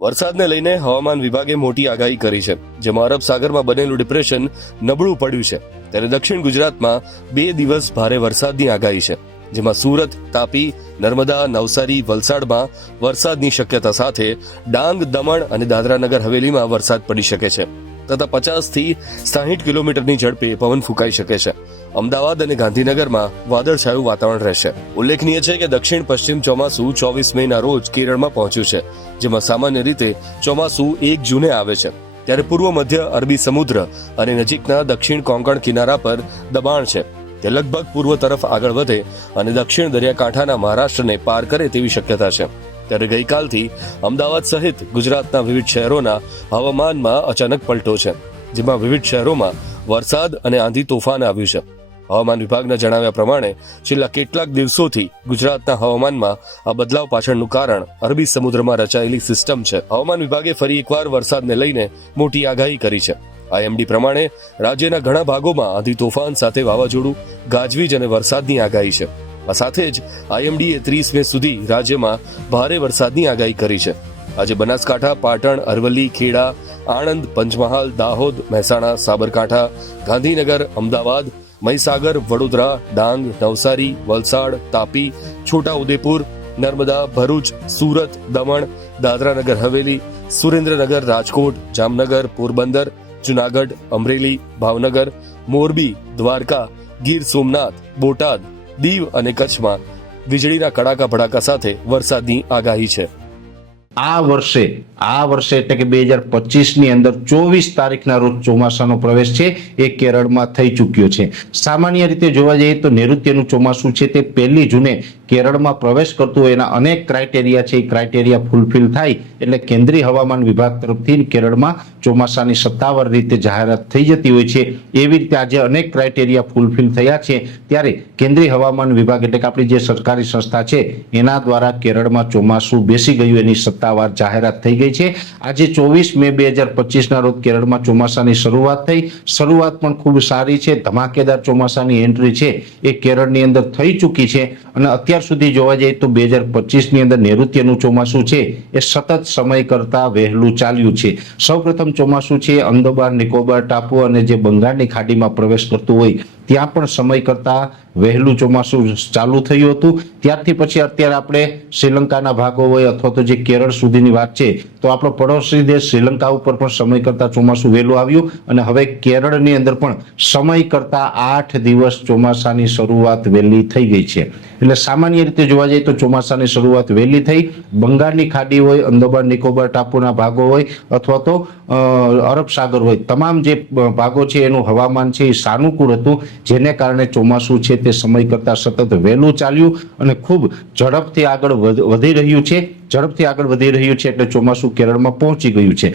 વરસાદને લઈને હવામાન વિભાગે મોટી આગાહી કરી છે, જેમાં અરબ સાગરમાં બનેલું ડિપ્રેશન નબળું પડ્યું છે. ત્યારે દક્ષિણ ગુજરાતમાં બે દિવસ ભારે વરસાદની આગાહી છે, જેમાં સુરત, તાપી, નર્મદા, નવસારી, વલસાડમાં વરસાદની શક્યતા સાથે ડાંગ, દમણ અને દાદરાનગર હવેલીમાં વરસાદ પડી શકે છે. તથા પચાસથી સાહીઠ કિલોમીટરની ઝડપે પવન ફૂંકાઈ શકે છે. અમદાવાદ અને ગાંધીનગરમાં વાદળછાયું વાતાવરણ રહેશે. ઉલ્લેખનીય છે કે દક્ષિણ પશ્ચિમ ચોમાસું ચોવીસ મેના રોજ કેરળમાં પહોંચ્યું છે, જેમાં સામાન્ય રીતે ચોમાસું એક જૂને આવે છે. ત્યારે પૂર્વ મધ્ય અરબી સમુદ્ર અને નજીકના દક્ષિણ કોંકણ કિનારા પર દબાણ છે. તે લગભગ પૂર્વ તરફ આગળ વધે અને દક્ષિણ દરિયાકાંઠાના મહારાષ્ટ્રને પાર કરે તેવી શક્યતા છે. ત્યારે ગઈકાલથી અમદાવાદ સહિત ગુજરાતના વિવિધ શહેરોના હવામાનમાં અચાનક પલટો છે, જેમાં વિવિધ શહેરોમાં વરસાદ અને આંધી તોફાન આવ્યું છે. હવામાન વિભાગના જણાવ્યા પ્રમાણે, છેલ્લા કેટલાક દિવસોથી ગુજરાતના હવામાનમાં આ બદલાવ પાછળનું કારણ અરબી સમુદ્રમાં રચાયેલી સિસ્ટમ છે. હવામાન વિભાગે ફરી એકવાર વરસાદને લઈને મોટી આગાહી કરી છે. આઈએમડી પ્રમાણે, રાજ્યના ઘણા ભાગોમાં આંધી તોફાન સાથે વાવાઝોડું, ગાજવીજ અને વરસાદની આગાહી છે. આ સાથે જ આઈએમડીએ ત્રીસ મે સુધી રાજ્યમાં ભારે વરસાદની આગાહી કરી છે. આજે બનાસકાંઠા, પાટણ, અરવલ્લી, ખેડા, આણંદ, પંચમહાલ, દાહોદ, મહેસાણા, સાબરકાંઠા, ગાંધીનગર, અમદાવાદ, મહીસાગર, વડોદરા, ડાંગ, નવસારી, વલસાડ, તાપી, છોટાઉદેપુર, નર્મદા, ભરૂચ, સુરત, દમણ, દાદરાનગર, હવેલી, સુરેન્દ્રનગર, રાજકોટ, જામનગર, પોરબંદર, જુનાગઢ, અમરેલી, ભાવનગર, મોરબી, દ્વારકા, ગીર સોમનાથ, બોટાદ દીવ અને કચ્છમાં વીજળીના કડાકા ભડાકા સાથે વરસાદની આગાહી છે. આ વર્ષે આ વર્ષે એટલે કે બે હજાર પચીસની અંદર ચોવીસ તારીખના રોજ ચોમાસાનો પ્રવેશ છે, એ કેરળમાં થઈ ચૂક્યો છે. સામાન્ય રીતે જોવા જઈએ તો નૈઋત્યનું ચોમાસું છે તે પહેલી જૂને કેરળમાં પ્રવેશ કરતું એના અનેક ક્રાઇટેરિયા છે. એ ક્રાઇટેરિયા ફૂલફિલ થાય એટલે કેન્દ્રીય હવામાન વિભાગ તરફથી કેરળમાં ચોમાસાની સત્તાવાર રીતે જાહેરાત થઈ જતી હોય છે. એવી રીતે આજે અનેક ક્રાઇટેરિયા ફૂલફિલ થયા છે. ત્યારે કેન્દ્રીય હવામાન વિભાગ એટલે કે આપણી જે સરકારી સંસ્થા છે, એના દ્વારા કેરળમાં ચોમાસું બેસી ગયું, એની સત્તાવાર જાહેરાત થઈ ગઈ છે. આજે ચોવીસ મે બે હજાર પચીસના રોજ કેરળમાં ચોમાસાની શરૂઆત થઈ. શરૂઆત પણ ખૂબ સારી છે. ધમાકેદાર ચોમાસાની એન્ટ્રી છે. એ કેરળની અંદર થઈ ચૂકી છે. અને અત્યાર સુધી જોવા જઈએ તો બે હજાર પચીસની અંદર નૈઋત્યનું ચોમાસું છે. એ સતત સમય કરતા વહેલું ચાલ્યું છે. સૌપ્રથમ ચોમાસું છે. અંદોબાર, નિકોબાર, ટાપુ અને જે બંગાળની ખાડીમાં પ્રવેશ કરતું હોય, ત્યાં પણ સમય કરતા વહેલું ચોમાસું ચાલુ થયું હતું. ત્યારથી પછી અત્યારે આપણે શ્રીલંકાના ભાગો હોય અથવા તો જે કેરળ સુધીની વાત છે, તો આપણો પડોશી દેશ શ્રીલંકા ઉપર પણ સમય કરતા ચોમાસું વહેલું આવ્યું અને હવે કેરળની અંદર પણ સમય કરતા આઠ દિવસ ચોમાસાની શરૂઆત વહેલી થઈ ગઈ છે. એટલે સામાન્ય રીતે જોવા જઈએ તો ચોમાસાની શરૂઆત વહેલી થઈ, બંગાળની ખાડી હોય અંદમાન નિકોબાર ટાપુના ભાગો હોય, અથવા તો અરબ સાગર હોય, તમામ જે ભાગો છે એનું હવામાન છે એ સાનુકૂળ હતું, જેને કારણે ચોમાસું છે તે સમય કરતા સતત વહેલું ચાલ્યું અને ખૂબ ઝડપથી આગળ વધી રહ્યું છે. ઝડપથી આગળ વધી રહ્યું છે એટલે ચોમાસું કેરળમાં પહોંચી ગયું છે.